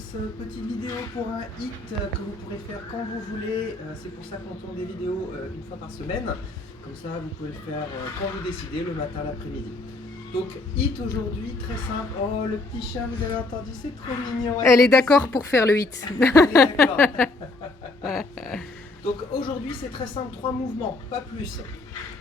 tous, petite vidéo pour un hit que vous pourrez faire quand vous voulez. C'est pour ça qu'on tourne des vidéos une fois par semaine. Comme ça, vous pouvez le faire quand vous décidez, le matin, l'après-midi. Donc, hit aujourd'hui, très simple. Oh, le petit chien, vous avez entendu, c'est trop mignon. Elle est d'accord pour faire le hit. Elle est d'accord. Donc, aujourd'hui, c'est très simple, 3 mouvements, pas plus.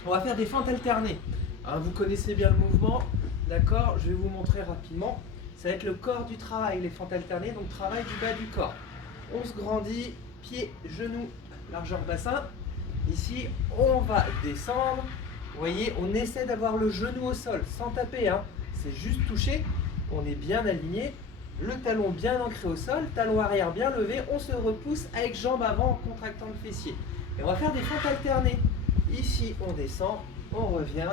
On va faire des fentes alternées. Hein, vous connaissez bien le mouvement, d'accord? Je vais vous montrer rapidement. Ça va être le corps du travail, les fentes alternées, donc travail du bas du corps. On se grandit, pieds, genoux, largeur bassin. Ici, on va descendre. Vous voyez, on essaie d'avoir le genou au sol, sans taper, hein. C'est juste toucher. On est bien aligné, le talon bien ancré au sol, talon arrière bien levé. On se repousse avec jambe avant en contractant le fessier. Et on va faire des fentes alternées. Ici, on descend, on revient,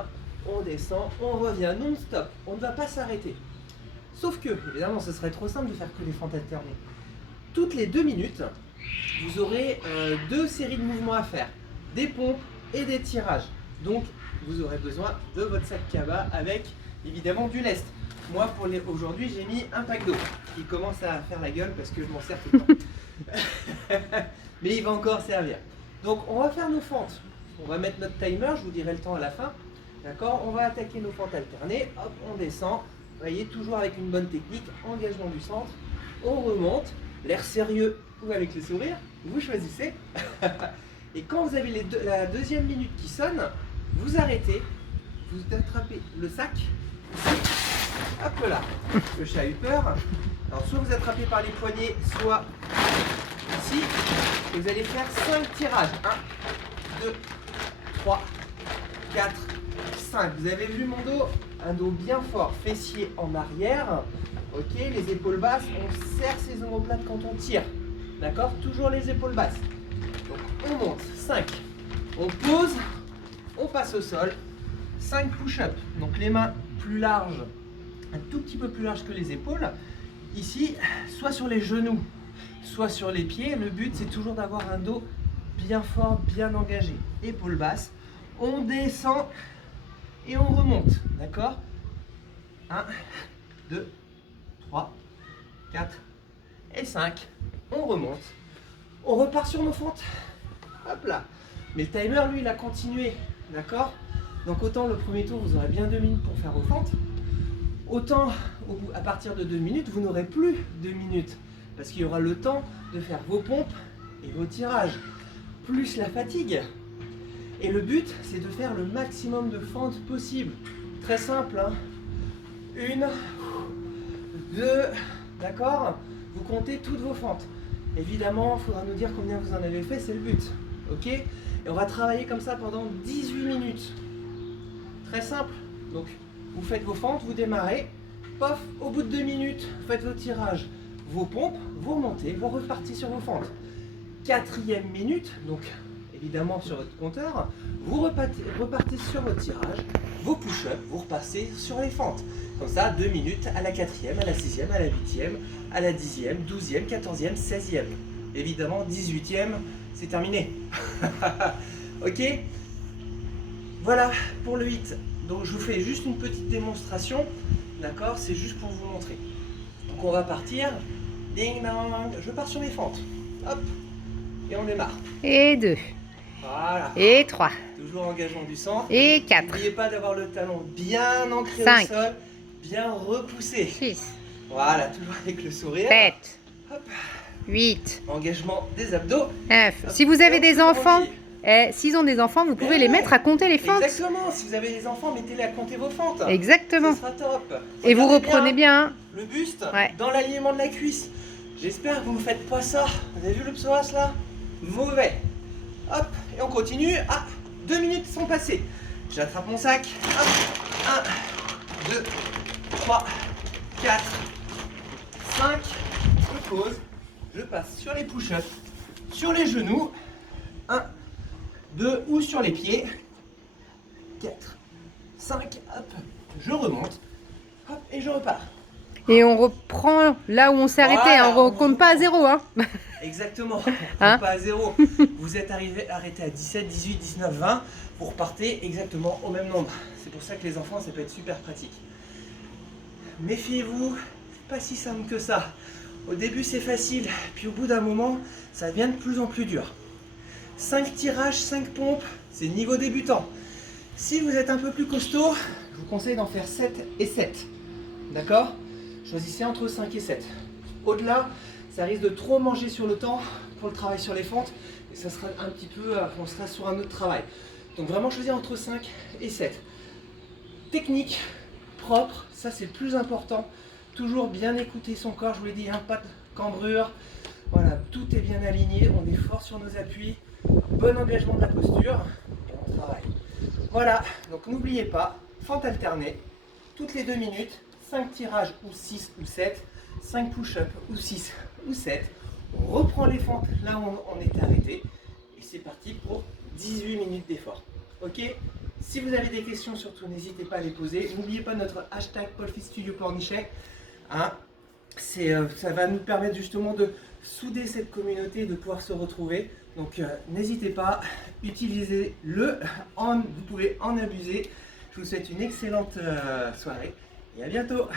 on descend, on revient non-stop. On ne va pas s'arrêter. Sauf que, évidemment, ce serait trop simple de faire que des fentes alternées. Toutes les 2 minutes, vous aurez 2 séries de mouvements à faire. Des pompes et des tirages. Donc, vous aurez besoin de votre sac cabas avec, évidemment, du lest. Moi, pour aujourd'hui, j'ai mis un pack d'eau. Il commence à faire la gueule parce que je m'en sers tout le temps. Mais il va encore servir. Donc, on va faire nos fentes. On va mettre notre timer, je vous dirai le temps à la fin. D'accord? On va attaquer nos fentes alternées. Hop, on descend. Vous voyez, toujours avec une bonne technique, engagement du centre, on remonte, l'air sérieux ou avec le sourire, vous choisissez. Et quand vous avez la deuxième minute qui sonne, vous arrêtez, vous attrapez le sac, hop là, le chat a eu peur. Alors soit vous attrapez par les poignets, soit ici, et vous allez faire 5 tirages, 1, 2, 3, 4, 5. Vous avez vu mon dos? Un dos bien fort, fessier en arrière, ok, les épaules basses, on serre ses omoplates quand on tire, d'accord, toujours les épaules basses. Donc on monte, 5, on pose, on passe au sol, 5 push-up, donc les mains plus larges, un tout petit peu plus larges que les épaules, ici, soit sur les genoux, soit sur les pieds, le but c'est toujours d'avoir un dos bien fort, bien engagé, épaules basses, on descend, et on remonte, d'accord? 1, 2, 3, 4 et 5. On remonte. On repart sur nos fentes. Hop là. Mais le timer, lui, il a continué, d'accord? Donc autant le premier tour, vous aurez bien 2 minutes pour faire vos fentes. Autant, à partir de 2 minutes, vous n'aurez plus 2 minutes. Parce qu'il y aura le temps de faire vos pompes et vos tirages. Plus la fatigue. Et le but, c'est de faire le maximum de fentes possible. Très simple, hein. 1, 2, d'accord? Vous comptez toutes vos fentes. Évidemment, il faudra nous dire combien vous en avez fait, c'est le but. Ok? Et on va travailler comme ça pendant 18 minutes. Très simple. Donc, vous faites vos fentes, vous démarrez. Pof, au bout de 2 minutes, vous faites vos tirages, vos pompes, vous remontez, vous repartez sur vos fentes. 4e minute, donc évidemment sur votre compteur, vous repartez sur votre tirage, vos push-ups, vous repassez sur les fentes. Comme ça, 2 minutes à la 4e, à la 6e, à la 8e, à la 10e, 12e, 14e, 16e. Évidemment, 18e, c'est terminé. Ok? Voilà pour le hit. Donc je vous fais juste une petite démonstration. D'accord? C'est juste pour vous montrer. Donc on va partir. Ding dong. Je pars sur mes fentes. Hop. Et on démarre. Et 2. Voilà. Et 3. Toujours engagement du centre. Et 4. N'oubliez pas d'avoir le talon bien ancré 5. au sol, bien repoussé. 6. Voilà, toujours avec le sourire. 7. Hop. 8. Engagement des abdos. 9. Hop. Si vous avez Et on des se enfants, grandit. s'ils ont des enfants, vous pouvez Mais les ouais. mettre à compter les fentes. Exactement. Si vous avez des enfants, mettez-les à compter vos fentes. Exactement. Ce sera top. Et vous Regardez reprenez bien. Hein. le buste Ouais. dans l'alignement de la cuisse. J'espère que vous ne faites pas ça. Vous avez vu le psoas là? Mauvais. Hop, et on continue. Ah, 2 minutes sont passées. J'attrape mon sac. Hop, 1, 2, 3, 4, 5. Je pose. Je passe sur les push-ups, sur les genoux. 1, 2 ou sur les pieds. 4, 5. Hop, je remonte. Hop, et je repars. Et on reprend là où on s'est arrêté. Voilà, Hein. On ne compte pas à 0. Hein. Exactement, Hein? pas à 0. Vous êtes arrêté à 17, 18, 19, 20. Vous repartez exactement au même nombre. C'est pour ça que les enfants, ça peut être super pratique. Méfiez-vous, pas si simple que ça. Au début c'est facile, puis au bout d'un moment, ça devient de plus en plus dur. 5 tirages, 5 pompes, c'est niveau débutant. Si vous êtes un peu plus costaud, je vous conseille d'en faire 7 et 7. D'accord? Choisissez entre 5 et 7. Au-delà, ça risque de trop manger sur le temps pour le travail sur les fentes. Et ça sera un petit peu, on sera sur un autre travail. Donc vraiment choisir entre 5 et 7. Technique, propre, ça c'est le plus important. Toujours bien écouter son corps, je vous l'ai dit, hein, pas de cambrure. Voilà, tout est bien aligné, on est fort sur nos appuis. Bon engagement de la posture et on travaille. Voilà, donc n'oubliez pas, fente alternée, toutes les 2 minutes, 5 tirages ou 6 ou 7, 5 push-ups ou 6 ou 7. On reprend les fentes là où on est arrêté et c'est parti pour 18 minutes d'effort. Ok? Si vous avez des questions, surtout n'hésitez pas à les poser. N'oubliez pas notre hashtag PaulFitStudioPornichet. Hein, ça va nous permettre justement de souder cette communauté et de pouvoir se retrouver. Donc n'hésitez pas, utilisez-le, vous pouvez en abuser. Je vous souhaite une excellente soirée et à bientôt.